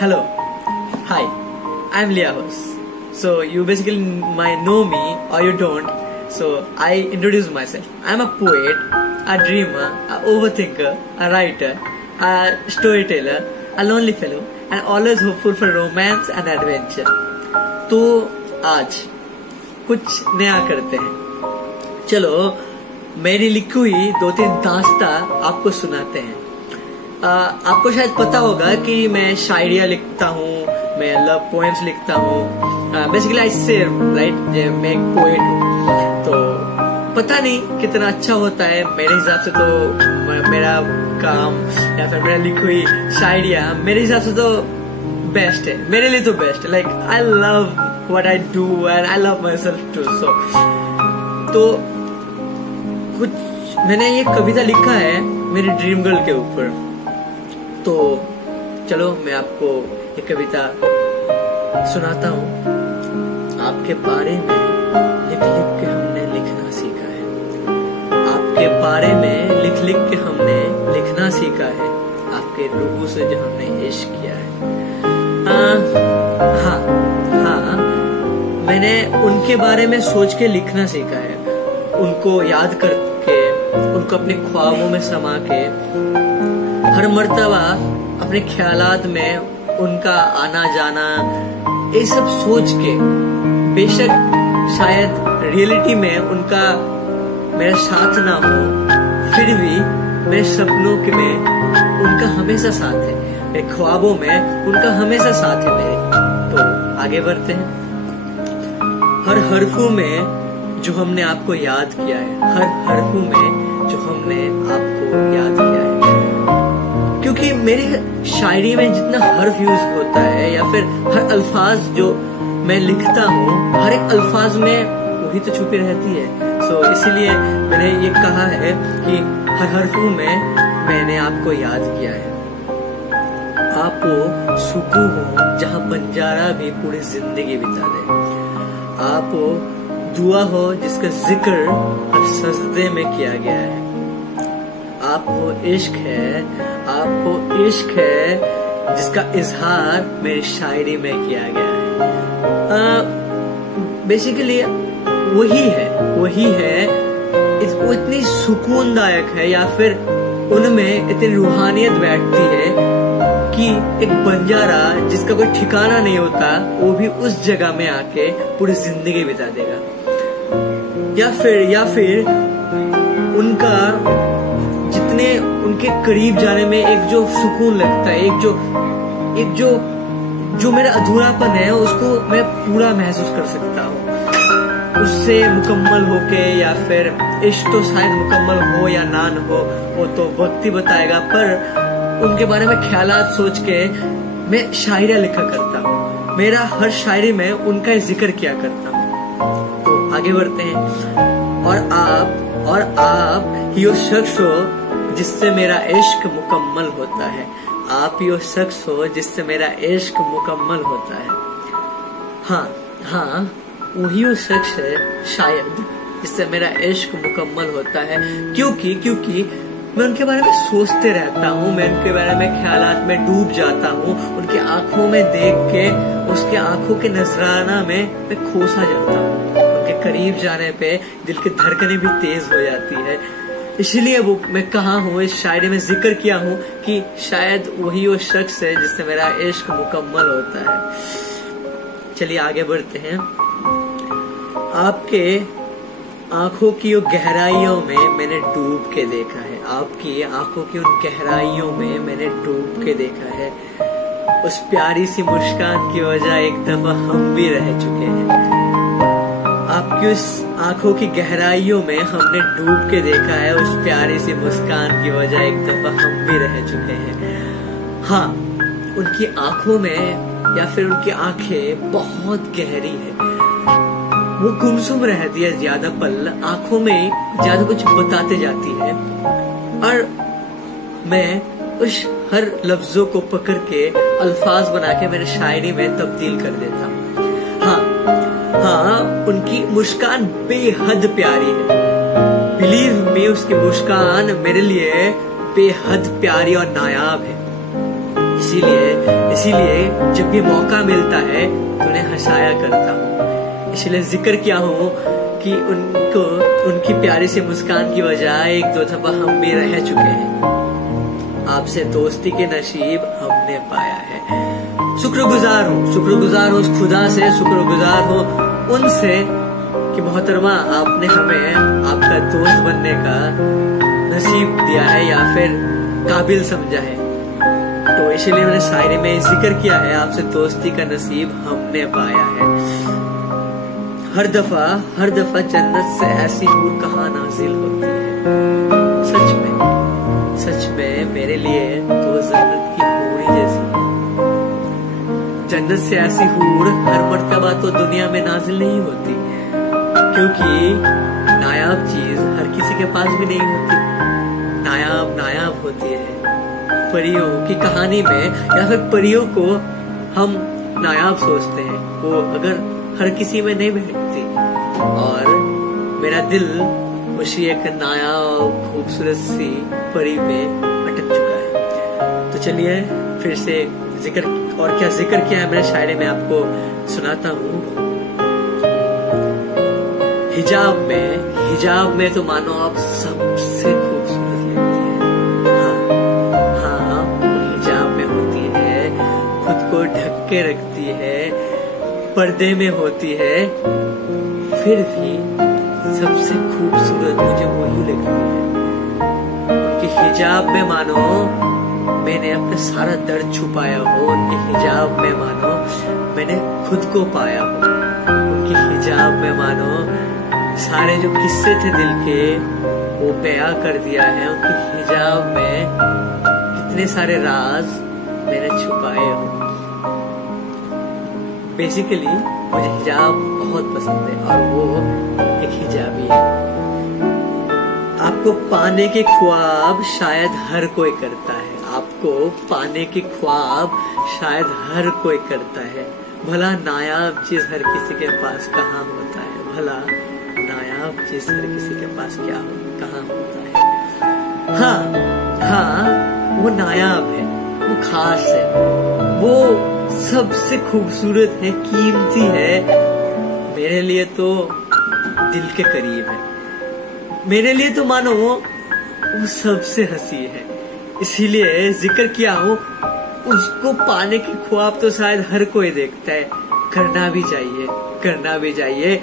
Hello, hi, I'm Leah Hos. So you basically might know me or you don't. So I introduce myself. I'm a poet, a dreamer, a overthinker, a writer, a storyteller, a lonely fellow, and always hopeful for romance and adventure. तो आज कुछ नया करते हैं. चलो मेरी लिखी हुई 2-3 दास्तां आपको सुनाते हैं. आपको शायद पता होगा कि मैं शायरिया लिखता हूँ, मैं लव पोएम्स लिखता हूँ. बेसिकली आई से राइट, मैं एक पोएट हूँ. तो पता नहीं कितना अच्छा होता है. मेरे हिसाब से तो मेरा काम या फिर मेरा लिखी हुई शायरिया मेरे हिसाब से तो बेस्ट है, मेरे लिए तो बेस्ट है. Like I love what I do and I love myself too. So तो कुछ मैंने ये कविता लिखा है मेरी ड्रीम गर्ल के ऊपर. तो चलो मैं आपको ये कविता सुनाता हूँ. आपके बारे में लिख लिख के हमने लिखना सीखा है. आपके बारे में लिख लिख के हमने लिखना सीखा है. आपके रूह से जो हमने इश्क किया है. हाँ, मैंने उनके बारे में सोच के लिखना सीखा है. उनको याद करके, उनको अपने ख्वाबों में समा के, हर मर्तबा अपने ख्यालात में उनका आना जाना, ये सब सोच के, बेशक शायद रियलिटी में उनका मेरा साथ ना हो, फिर भी मेरे सपनों के में उनका हमेशा साथ है. मेरे ख्वाबों में उनका हमेशा साथ है मेरे. तो आगे बढ़ते हैं. हर हरफों में जो हमने आपको याद किया है, हर हरफों में जो हमने आपको याद किया है. क्योंकि मेरी शायरी में जितना हर्फ यूज होता है या फिर हर अल्फाज जो मैं लिखता हूँ, हर एक अल्फाज में वही तो छुपी रहती है. सो इसीलिए मैंने ये कहा है कि हर हरफों में मैंने आपको याद किया है. आप वो सुकून हो जहाँ बंजारा भी पूरी जिंदगी बिता दे. आप वो दुआ हो जिसका जिक्र हर सजदे में किया गया है. आप वो इश्क है, आप वो इश्क है जिसका इजहार मेरी शायरी में किया गया है. बेसिकली वही है. वो इतनी सुकूनदायक है या फिर उनमें इतनी रूहानियत बैठती है कि एक बंजारा जिसका कोई ठिकाना नहीं होता, वो भी उस जगह में आके पूरी जिंदगी बिता देगा. या फिर उनका जितने उनके करीब जाने में एक जो सुकून लगता है, एक जो मेरा अधूरापन है उसको मैं पूरा महसूस कर सकता हूँ. उससे मुकम्मल होके, या फिर इश्क तो शायद मुकम्मल हो या ना हो, वो तो वक्त ही बताएगा. पर उनके बारे में ख्यालात सोच के मैं शायरिया लिखा करता हूँ. मेरा हर शायरी में उनका ही जिक्र किया करता हूँ. तो आगे बढ़ते हैं. और आप ही वो शख्स हो जिससे मेरा इश्क मुकम्मल होता है. आप ही वो शख्स हो जिससे मेरा इश्क मुकम्मल होता है. हाँ, वही वो शख्स है शायद जिससे मेरा इश्क मुकम्मल होता है. क्योंकि मैं उनके बारे में सोचते रहता हूँ, मैं उनके बारे में ख्यालात में डूब जाता हूँ. उनकी आंखों में देख के, उसके आंखों के नजराना में मैं खोसा जाता हूँ. उनके करीब जाने पे दिल की धड़कनें भी तेज हो जाती है. इसीलिए वो मैं कहा हूँ, इस शायरी में जिक्र किया हूँ कि शायद वही वो शख्स है जिससे मेरा इश्क मुकम्मल होता है. चलिए आगे बढ़ते हैं. आपके आंखों की वो गहराइयों में मैंने डूब के देखा है. आपकी आंखों की उन गहराइयों में मैंने डूब के देखा है. उस प्यारी सी मुस्कान की वजह एक दफा हम भी रह चुके हैं. आपकी उस आंखों की गहराइयों में हमने डूब के देखा है. उस प्यारी सी मुस्कान की वजह एक दफा हम भी रह चुके हैं. हाँ, उनकी आंखों में या फिर उनकी आंखें बहुत गहरी है. वो गुमसुम रहती है ज्यादा पल, आंखों में ज्यादा कुछ बताते जाती है. और मैं उस हर लफ्जों को पकड़ के अल्फाज बना के मेरे शायरी में तब्दील कर देता हूँ. हाँ, उनकी मुस्कान बेहद प्यारी है. बिलीव मी, उसकी मुस्कान मेरे लिए बेहद प्यारी और नायाब है. इसीलिए इसीलिए जब भी मौका मिलता है तो उन्हें हंसाया करता हूँ। इसलिए जिक्र किया हूँ कि उनको उनकी प्यारी सी मुस्कान की वजह 1-2 दफा हम भी रह चुके हैं। आपसे दोस्ती के नसीब हमने पाया है। शुक्रगुजार हूँ उस खुदा से, शुक्रगुजार हूँ उनसे कि मोहतरमा आपने हमें आपका दोस्त बनने का नसीब दिया है या फिर काबिल समझा है। तो इसलिए मैंने शायरी में जिक्र किया है, आपसे दोस्ती का नसीब हमने पाया है। हर दफा जन्नत से ऐसी हूर कहाँ नाजिल होती है। सच में मेरे लिए तो जन्नत की हूर ही जैसी है। जन्नत से ऐसी हूर हर मर्तबा तो दुनिया में नाजिल नहीं होती, क्योंकि नायाब चीज हर किसी के पास भी नहीं होती। नायाब होती है परियों की कहानी में, या फिर परियों को हम नायाब सोचते हैं, वो अगर हर किसी में नहीं बैठती। और मेरा दिल उसी एक नायाब खूबसूरत सी परी में अटक चुका है। तो चलिए फिर से जिक्र, और क्या जिक्र किया है मैंने शायरी में आपको सुनाता हूँ। हिजाब में तो मानो आप सबसे खूबसूरत लगती है। हाँ वो हिजाब में होती है, खुद को ढक के रखती है, पर्दे में होती है, फिर भी सबसे खूबसूरत मुझे वही लगती है। उनके हिजाब में मानो मैंने अपना सारा दर्द छुपाया हो, उनके हिजाब में मानो मैंने खुद को पाया हो, उनके हिजाब में मानो सारे जो किस्से थे दिल के वो बयां कर दिया है। उनके हिजाब में कितने सारे राज मैंने छुपाए हो। बेसिकली मुझे हिजाब बहुत पसंद है और वो एक हिजाबी है। आपको पाने के ख्वाब शायद हर कोई करता है, आपको पाने के ख्वाब शायद हर कोई करता है। भला नायाब चीज हर किसी के पास कहाँ होता है, भला नायाब चीज हर किसी के पास कहाँ होता है। हाँ वो नायाब है, वो खास है, वो सबसे खूबसूरत है, कीमती है। मेरे लिए तो दिल के करीब है, मेरे लिए तो मानो वो सबसे हंसी है। इसीलिए जिक्र किया हूँ, उसको पाने के ख्वाब तो शायद हर कोई देखता है, करना भी चाहिए।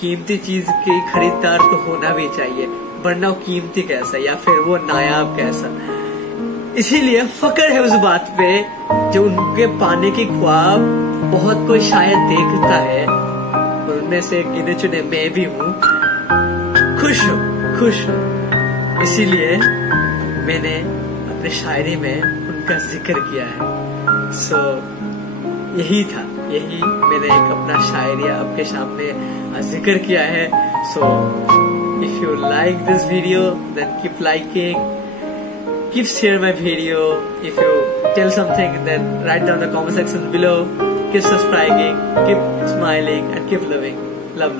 कीमती चीज की खरीदार तो होना भी चाहिए, वरना वो कीमती कैसा या फिर वो नायाब कैसा। इसीलिए फक्र है उस बात पे जो उनके पाने के ख्वाब बहुत कोई शायद देखता है, और उनमें से गिने चुने मैं भी हूँ। खुश हूँ। इसीलिए मैंने अपने शायरी में उनका जिक्र किया है। सो यही मैंने एक अपना शायरी आपके सामने जिक्र किया है। So if you like this video then keep liking, keep share my video. If you tell something then write down the comment section below. Keep subscribing, keep smiling and keep loving. Love.